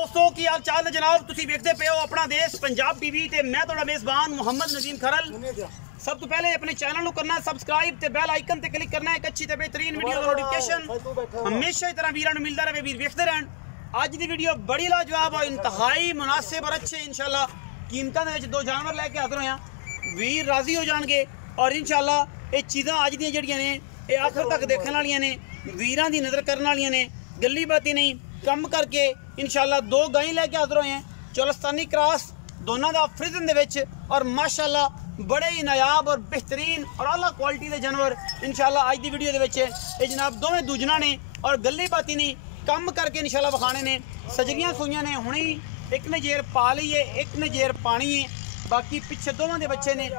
दोस्तों की हाल चाल है जनाब। तुसी देखते पे हो अपना देश पंजाब टीवी ते मैं थोड़ा मेजबान मोहम्मद नजीम खरल। सब तो पहले अपने चैनल को करना सब्सक्राइब ते बेल आइकन ते क्लिक करना एक अच्छी ते बेहतरीन वीडियो नोटिफिकेशन हमेशा ही तरह वीरां नूं मिलदा रहे। वीर देखते रहन। अज दी वीडियो बड़ी लाजवाब और इंतहाई मुनासिब और अच्छे इंशाल्लाह कीमतां दे विच दो जानवर लैके हाज़र होया। वीर राजी हो जाणगे और इंशाल्लाह ये चीज़ां अज दी जिहड़ियां ने ये आखिर तक देखने वालियां ने, वीरां दी नज़र करने वालियां ने, गल्ली बाती नहीं कम करके इंशाल्लाह दो गाय लैके हाज़र होए हैं। चोलस्तानी क्रॉस दोनों का फ्रिजन दे विच और माशाल्लाह बड़े ही नायाब और बेहतरीन और आला क्वालिटी के जानवर इंशाल्लाह अज की वीडियो दे विच ये जनाब दोवें दूजना ने और गल्ली बाती नहीं कम करके इंशाल्लाह विखाने ने। सजरियां सूइयां ने हुणे एक ने जेर पा ली है, एक ने जेर पानी है, बाकी पिछे दोवां दे बच्चे ने,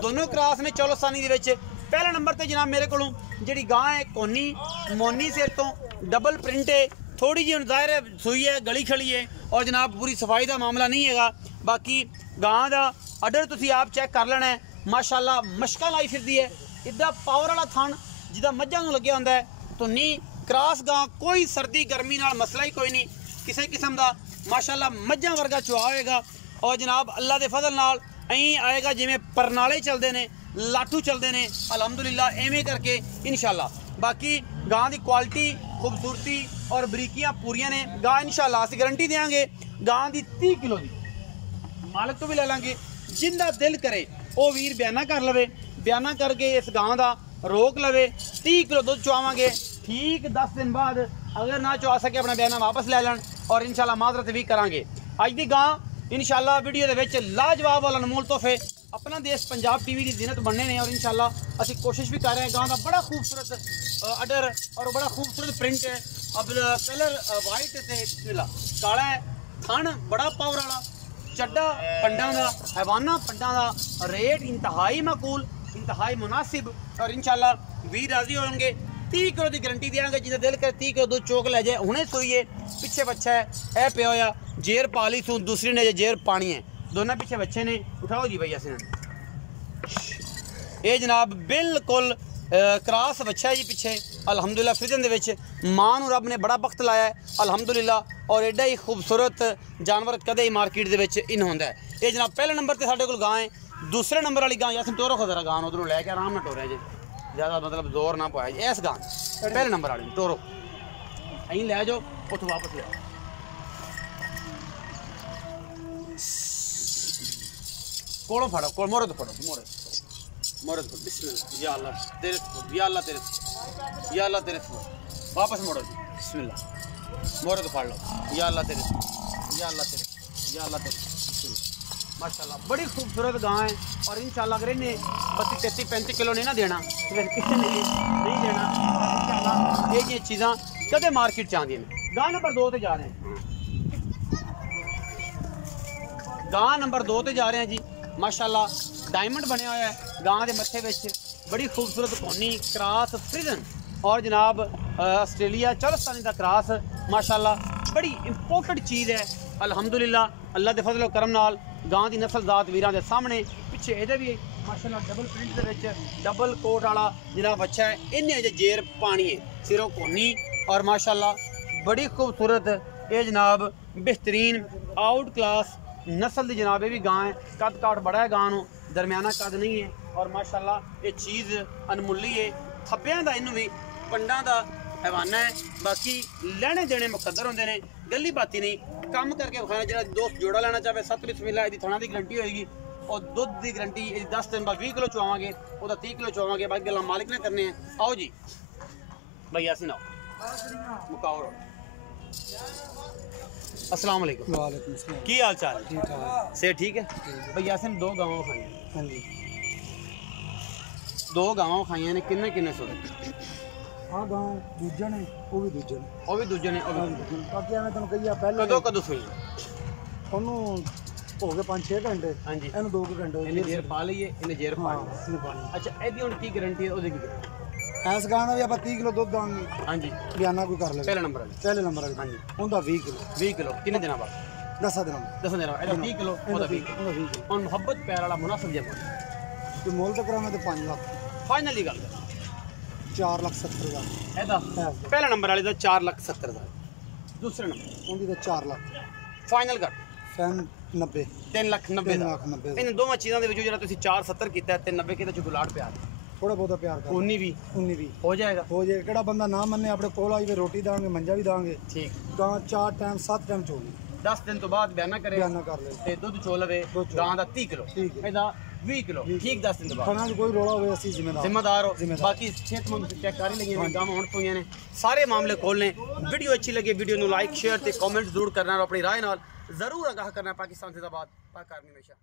दोनों क्रॉस ने चोलस्तानी दे विच। पहले नंबर पर जनाब मेरे को जी गां है कोनी मोनी सिर तो डबल प्रिंट है, थोड़ी जी ज़ाहिर है सूई है, गली खड़ी है और जनाब पूरी सफाई का मामला नहीं है। बाकी गां का अडर तुसी आप चेक कर लेना है, माशाल्लाह मशका लाई फिरदी है। इदा पावर वाला थन जिदा मझां नूं लग्या हुंदा है तो नहीं क्रॉस गां कोई सर्दी गर्मी नाल मसला ही कोई नहीं, किसी किस्म का माशाल्लाह मझां वर्गा चुआ होएगा और जनाब अल्लाह के फजल नाल ऐं आएगा जिवें परनाले चलते हैं, लाठू चलते हैं अलहमदुलिल्लाह एवें करके इंशाल्लाह। बाकी गां की क्वालिटी खूबसूरती और बरीकियां पूरियां ने। गां इंशाल्लाह असीं गारंटी देंगे गां की 30 किलो की मालिक तो भी ले लेंगे। जिंदा दिल करे वो वीर बयाना कर लवे, बयाना करके इस गां का रोक लवे, 30 किलो दुध चुआवांगे। ठीक 10 दिन बाद अगर ना चुआ सके अपना बयाना वापस ले लैन और इंशाल्लाह माजरत भी करांगे। अज की गां इंशाल्लाह वीडियो दे विच लाजवाब वाला अनमोल तोहफे अपना देश पंजाब टीवी की जीनत बनने ने और इंशाल्लाह असी कोशिश भी कर रहे हैं। गां का बड़ा खूबसूरत अडर और बड़ा खूबसूरत प्रिंट है। अब कलर वाइट ते काला है, थन बड़ा पावर वाला, चड्डा पंडा का, हैवाना पंडा का, रेट इंतहाई माकूल इंतहाई मुनासिब और इंशाल्लाह वीर राजी होंगे। 30 किलो की गारंटी देंगे, जिदा दिल करे 30 किलो दूध चोक लै जाए। हुणे सूइए पिछे बच्चा है यह पे होया जेर पाली सू, दूसरी ने जेर पानी है, दोनों पिछे बच्चे ने। उठाओ जी भाई असीं ये जनाब बिल्कुल क्रॉस बच्चा है जी पिछे अलहमदुलिल्लाह। फ्रिजन दे विच मां नूं रब ने बड़ा वक्त लाया है अलहमदुलिल्लाह और एडा ही खूबसूरत जानवर कदे ही मार्केट दे विच इन होंदा है। ये जनाब पहले नंबर पर साडे कोल गां है। दूसरे नंबर वाली गां असीं टोरो खदरा गां उधरों लैके आराम नाल टोरिया जी, ज़्यादा मतलब जोर ना पाया। इस गां पहले नंबर वाली टोरो अं लै जाओ उतो वापस ले आओ। कोड़ो फाड़ो को मोरे तो फाड़ो मोरे मोरे तो बिस्मिल्लाह या अल्लाह तेरे या अल्लाह तेरे या अल्लाह तेरे वापस मोड़ो जी बिस्मिल्लाह मोरे तो फाड़ लो या अल्लाह तेरे या अल्लाह तेरे या अल्लाह तेरे माशाल्लाह। बड़ी खूबसूरत गां है और इंशाल्लाह अगर इन्हें 32-33-35 किलो नहीं ना देना तो फिर किसी ने नहीं देना इंशाल्लाह। ये चीज़ां कदे मार्केट च आंदियां ने। गां नंबर 2 ते जा रहे हैं, गां नंबर 2 ते जा रहे हैं जी माशाल्लाह। डायमंड बने हुआ है गां के मत्थे विच, बड़ी खूबसूरत कोनी क्रॉस फ्रिजन और जनाब आस्ट्रेलिया चोलस्तानी का क्रॉस माशाल्लाह। बड़ी इंपोर्टेंट चीज़ है अल्हम्दुलिल्लाह अल्लाह के फजल करम नाल। गां की नस्ल जात वीरां दे सामने पिछे ये भी माशाल्लाह डबल प्रिंट दे विच डबल कोट वाला जिहड़ा बच्चा है इन्हें जेर पानी है सिरों कोनी और माशाल्लाह बड़ी खूबसूरत ये जनाब बेहतरीन आउट क्लास नस्ल की जनाब ये भी गां है। कद काट बड़ा है गां नूं, दरमियाना कद नहीं है और माशाल्लाह ये चीज़ अनमुल्ली है। थब्बियां दा इनू भी पंडा का हैवाना है। बाकी लैने देने मुकद्दर होंदे ने, गली बाती नहीं कम करके विखाना। जो दोस्त जोड़ा लेना चाहे 7 बिस्मिल्लाह इसकी थना की गारंटी होएगी और दुध की गारंटी 10 दिन बाद 20 किलो चुआवांगे, वह 30 किलो चुआवांगे। बाकी गल्लां मालिक ने करने हैं। आओ जी भैया सुनाओ मुकाओ। अस्सलाम वालेकुम। वालेकुम अस्सलाम। की हाल चाल? ठीक ठाक से ठीक है भैया सिंह। 2 गावां खाई? हाँ जी 2 गावां खाइयां ने। किन्ने किन्ने सौ? हाँ गां दूजे ने वो भी दूजे ने ਉਹ ਵੀ ਦੂਜੇ ਨੇ। बाकी मैं तेन कही पहले ਕਦੋਂ ਕਦੋਂ ਸੋਈ? ਉਹਨੂੰ हो गए 5-6 घंटे। ਹਾਂਜੀ ਇਹਨੂੰ 2 ਘੰਟੇ ਇਹਨੇ ਜੇਰ ਪਾ ਲਈ ਹੈ, ਇਹਨੇ ਜੇਰ ਪਾ ਲਈ। ਇਹਨੂੰ ਪਾਣੀ ਅੱਛਾ ਇਹਦੀ ਹੁਣ ਕੀ ਗਾਰੰਟੀ ਹੈ ਉਹਦੀ? ਕੀ ਐਸ ਗਾਂ ਦਾ ਵੀ ਆਪਾਂ 30 ਕਿਲੋ ਦੁੱਧ ਦਾਂਗੇ। ਹਾਂਜੀ ਬਿਆਨਾ ਕੋਈ ਕਰ ਲੈ। ਪਹਿਲਾ ਨੰਬਰ ਵਾਲੀ ਪਹਿਲੇ ਨੰਬਰ ਵਾਲੀ ਹਾਂਜੀ ਉਹਦਾ 20 ਕਿਲੋ 20 ਕਿਲੋ ਕਿੰਨੇ ਦਿਨਾਂ ਬਾਅਦ? 10 ਦਿਨਾਂ 10 ਦਿਨਾਂ ਬਾਅਦ। ਇਹਦਾ 30 ਕਿਲੋ ਉਹਦਾ 20 ਕਿਲੋ। ਉਹਦਾ 20 ਕਿਲੋ ਹੁਣ ਮੁਹੱਬਤ ਪਿਆਰ ਵਾਲਾ ਮੁਨਾਸਬ ਜਿਹਾ ਤੇ ਮੁੱਲ ਤਾਂ ਕਰਾਂਗੇ ਤੇ 5 ਲੱਖ ਫਾਈਨਲ ਦੀ ਗੱਲ 4,70,000 ਇਹਦਾ ਪਹਿਲਾ ਨੰਬਰ ਵਾਲੇ ਦਾ 4,70,000। दूसरे नंबर ਉਹਦੀ ਤਾਂ 4 ਲੱਖ ਫਾਈਨਲ ਕਰ ਫੈਨ 90 3,90,000 ਦਾ 3,90,000 ਇਹਨਾਂ ਦੋਵਾਂ ਚੀਜ਼ਾਂ ਦੇ ਵਿੱਚੋਂ ਜਿਹੜਾ ਤੁਸੀਂ 470 ਕੀਤਾ ਤੇ 90 ਕਿਤੇ ਚ ਗੁਲਾੜ ਪਿਆ ਥੋੜਾ ਬਹੁਤਾ ਪਿਆਰ ਕਰ 19 ਵੀ 19 ਵੀ ਹੋ ਜਾਏਗਾ ਹੋ ਜੇ ਕਿਹੜਾ ਬੰਦਾ ਨਾ ਮੰਨੇ ਆਪਣੇ ਕੋਲ ਆਈ ਵੇ ਰੋਟੀ ਦਾਂਗੇ ਮੰਜਾ ਵੀ ਦਾਂਗੇ ਠੀਕ ਗਾਂ 4 ਟਾਈਮ 7 ਟਾਈਮ ਚੋਲੀ 10 ਦਿਨ ਤੋਂ ਬਾਅਦ ਬਿਆਨਾ ਕਰੇ ਬਿਆਨਾ ਕਰ ਲੈ ਤੇ ਦੁੱਧ ਚੋ ਲਵੇ ਦੁੱਧ ਚੋ। ਗਾਂ ਦਾ 30 ਕਿਲੋ ਠੀਕ ਹੈ। ਇਹਦਾ 20 ਕਿਲੋ ਠੀਕ 10 ਦਿਨ ਤੋਂ ਬਾਅਦ ਖਾਣਾ 'ਚ ਕੋਈ ਰੋਲਾ ਹੋਵੇ ਅਸੀਂ ਜ਼ਿੰਮੇਦਾਰ ਹੋ ਜ਼ਿੰਮੇਦਾਰ। ਬਾਕੀ ਸਿਹਤਮੰਦ ਚੈੱਕ ਕਰ ਹੀ ਲਈਆਂ ਨੇ ਗਾਵਾਂ ਹੁਣ ਪਈਆਂ ਨੇ ਸਾਰੇ ਮਾਮਲੇ ਖੋਲਨੇ ਵੀਡੀਓ ਅੱਛੀ ਲੱਗੇ ਵੀਡੀਓ ਨੂੰ ਲਾਈਕ ਸ਼ੇਅਰ ਤੇ ਕਮੈਂਟ ਜ਼ਰੂਰ ਕਰਨਾ ਔਰ ਆਪਣੀ ਰਾਏ ਨਾਲ ਜ਼ਰੂਰ ਆਗਾਹ ਕਰਨਾ ਪਾਕਿਸਤਾਨ ਜ਼ਿੰਦਾਬਾਦ ਪਾਕ ਆਰਮੀ ਹਮੇਸ਼ਾ